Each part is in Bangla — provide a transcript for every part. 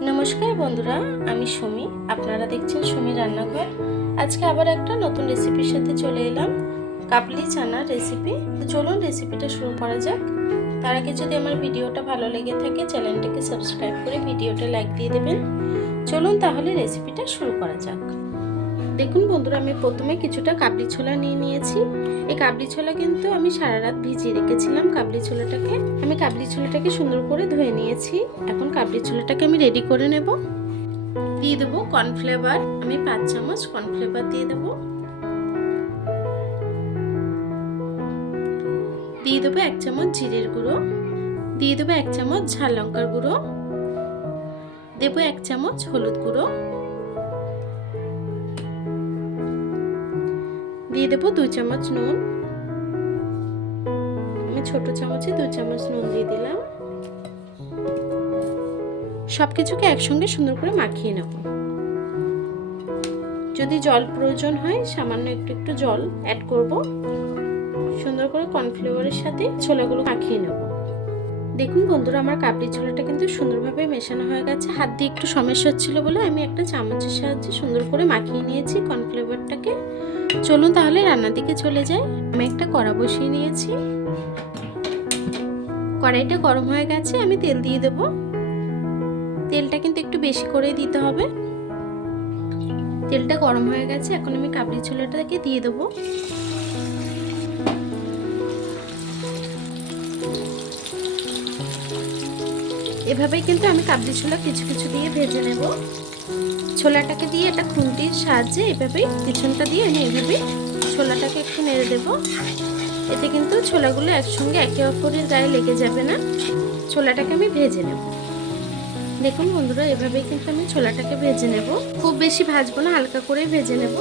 নমস্কার বন্ধুরা, আমি সুমি। আপনারা দেখছেন সুমি রান্নাঘর। আজকে আবার একটা নতুন রেসিপির সাথে চলে এলাম, কাবলি চানার রেসিপি। তো চলুন রেসিপিটা শুরু করা যাক। তার আগে যদি আমার ভিডিওটা ভালো লেগে থাকে, চ্যানেলটাকে সাবস্ক্রাইব করে ভিডিওটা লাইক দিয়ে দেবেন। চলুন তাহলে রেসিপিটা শুরু করা যাক। দেখুন বন্ধুরা, আমি প্রথমে কিছুটা কাবলি ছোলা নিয়ে নিয়েছি। এই কাবলি ছোলা কিন্তু আমি সারা রাত ভিজিয়ে রেখেছিলাম কাবলি ছোলাটাকে। আমি কাবলি ছোলাটাকে সুন্দর করে ধুয়ে নিয়েছি। এখন কাবলি ছোলাটাকে আমি রেডি করে নেব। দিয়ে দেবো কর্নফ্লেভার আমি পাঁচ চামচ কর্নফ্লেভার দিয়ে দেবো। দিয়ে দেবো এক চামচ জিরের গুঁড়ো। দিয়ে দেবো এক চামচ ঝাল লঙ্কার গুঁড়ো। দেবো এক চামচ হলুদ গুঁড়ো। দিয়ে দেবো দুই চামচ নুন। আমি ছোট চামচে দুই চামচ নুন দিয়ে দিলাম। সব কিছুকে একসঙ্গে সুন্দর করে মাখিয়ে নেব। যদি জল প্রয়োজন হয়, সামান্য একটু একটু জল অ্যাড করব। সুন্দর করে কর্নফ্লেভারের সাথে ছোলাগুলো মাখিয়ে নেব। দেখুন বন্ধুরা, আমার কাবলি ছোলাটা কিন্তু সুন্দরভাবে মেশানো হয়ে গেছে। হাত দিয়ে একটু সমস্যা হচ্ছিল বলে আমি একটা চামচের সাহায্যে সুন্দর করে মাখিয়ে নিয়েছি কর্নফ্লেভারটাকে। চলুন তাহলে রান্নার দিকে চলে যাই। আমি একটা কড়া বসিয়ে নিয়েছি। কড়াইটা গরম হয়ে গেছে, আমি তেল দিয়ে দেব। তেলটা কিন্তু একটু বেশি করে দিতে হবে। তেলটা গরম হয়ে গেছে, এখন আমি কাবলি ছোলাটাকে দিয়ে দেবো। এভাবেই কিন্তু আমি কাবলি ছোলা কিছু কিছু দিয়ে ভেজে নেব। ছোলাটাকে দিয়ে একটা খুন্তির সাহায্যে এভাবেই পিছনটা দিয়ে আমি এভাবে ছোলাটাকে একটু নেড়ে দেব। এতে কিন্তু ছোলাগুলো একসঙ্গে একে অপরের গায়ে লেগে যাবে না। ছোলাটাকে আমি ভেজে নেব। দেখুন বন্ধুরা, এভাবেই কিন্তু আমি ছোলাটাকে ভেজে নেব। খুব বেশি ভাজবো না, হালকা করে ভেজে নেব।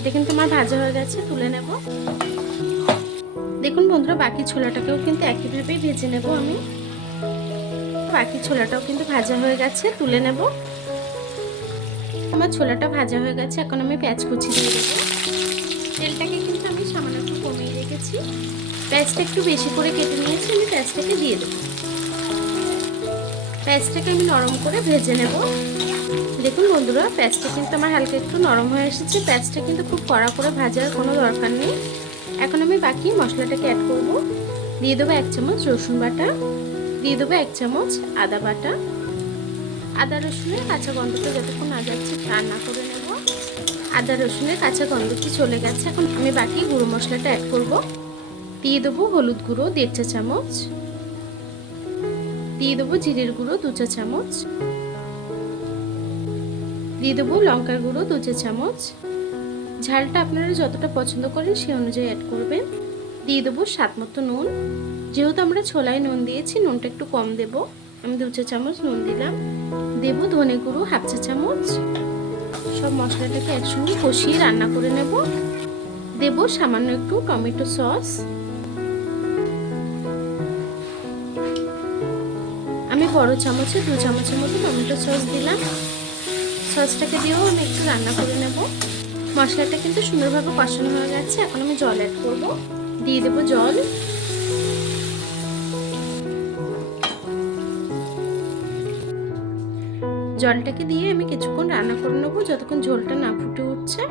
এটা কিন্তু আমার ভাজা হয়ে গেছে, তুলে নেব। দেখুন বন্ধুরা, বাকি ছোলাটাকেও কিন্তু একইভাবেই ভেজে নেব আমি। বাকি ছোলাটাও কিন্তু ভাজা হয়ে গেছে, তুলে নেব। আমার ছোলাটা ভাজা হয়ে গেছে, এখন আমি পেঁয়াজ কুচি দিয়ে দেবো। তেলটাকে কিন্তু আমি সামান্য একটু কমিয়ে রেখেছি। পেঁয়াজটা একটু বেশি করে কেটে নিয়েছি, আমি পেঁয়াজটাকে দিয়ে দেবো। পেঁয়াজটাকে আমি নরম করে ভেজে নেব। দেখুন বন্ধুরা, পেঁয়াজটা কিন্তু আমার হালকা একটু নরম হয়ে এসেছে। পেঁয়াজটা কিন্তু খুব কড়া করে ভাজার কোনো দরকার নেই। এখন আমি বাকি মশলাটাকে অ্যাড করব। দিয়ে দেবো এক চামচ রসুন বাটা। দিয়ে দেবো এক চামচ আদা বাটা। আদা রসুনের কাঁচা গন্ধটা যতক্ষণ না যাচ্ছে রান্না করে নেব। আদা রসুনের কাঁচা গন্ধটি চলে গেছে, এখন আমি বাকি গুঁড়ো মশলাটা অ্যাড করব। দিয়ে দেবো হলুদ গুঁড়ো দেড় চা চামচ। দিয়ে দেবো জিরের গুঁড়ো দু চা চামচ। দিয়ে দেবো লঙ্কার গুঁড়ো দু চা চামচ। ঝালটা আপনারা যতটা পছন্দ করেন সেই অনুযায়ী অ্যাড করবেন। দিয়ে দেবো স্বাদ মতো নুন। যেহেতু আমরা ছোলায় নুন দিয়েছি, নুনটা একটু কম দেব। আমি দু চা চামচ নুন দিলাম। দেব ধনে গুঁড়ো হাফ চা চামচ। সব মশলাটাকে একসঙ্গে কষিয়ে রান্না করে নেব। দেব সামান্য একটু টমেটো সস। আমি বড় চামচে দু চামচের মতো টমেটো সস দিলাম। সসটাকে দিয়েও আমি একটু রান্না করে নেব। মশলাটা কিন্তু সুন্দরভাবে কষানো হয়ে গেছে। এখন আমি জল অ্যাড করব। দিয়ে দেবো জল। জলটাকে দিয়ে আমি কিছুক্ষণ রান্না করে নেব, যতক্ষণ ঝোলটা না ফুটে উঠছে।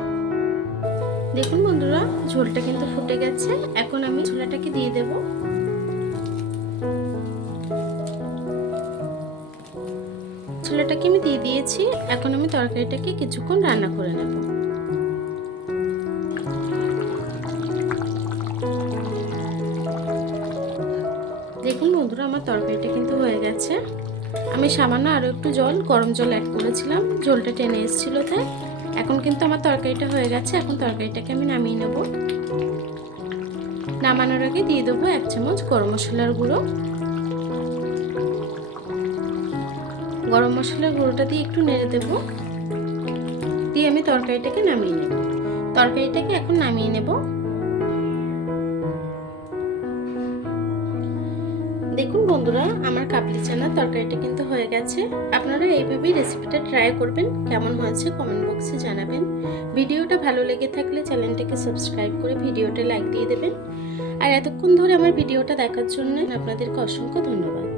দেখুন বন্ধুরা, ঝোলটা কিন্তু ফুটে গেছে। এখন আমি ছোলাটাকে দিয়ে দেব। ছোলাটাকে আমি দিয়ে দিয়েছি। এখন আমি তরকারিটাকে কিছুক্ষণ রান্না করে নেব। বন্ধুরা আমার তরকারিটা কিন্তু হয়ে গেছে। আমি সামান্য আরও একটু জল, গরম জল অ্যাড করেছিলাম। জলটা টেনে এসেছিল তাই। এখন কিন্তু আমার তরকারিটা হয়ে গেছে। এখন তরকারিটাকে আমি নামিয়ে নেব। নামানোর আগে দিয়ে দেবো এক চামচ গরম মশলার গুঁড়ো। গরম মশলার গুঁড়োটা দিয়ে একটু নেড়ে দেবো। দিয়ে আমি তরকারিটাকে নামিয়ে নেব। তরকারিটাকে এখন নামিয়ে নেব। দেখুন বন্ধুরা, আমার কাবলি চানার তরকারিটা কিন্তু হয়ে গেছে। আপনারা এইভাবেই রেসিপিটা ট্রাই করবেন, কেমন হয়েছে কমেন্ট বক্সে জানাবেন। ভিডিওটা ভালো লেগে থাকলে চ্যানেলটাকে সাবস্ক্রাইব করে ভিডিওটা লাইক দিয়ে দেবেন। আর এতক্ষণ ধরে আমার ভিডিওটা দেখার জন্য আপনাদেরকে অসংখ্য ধন্যবাদ।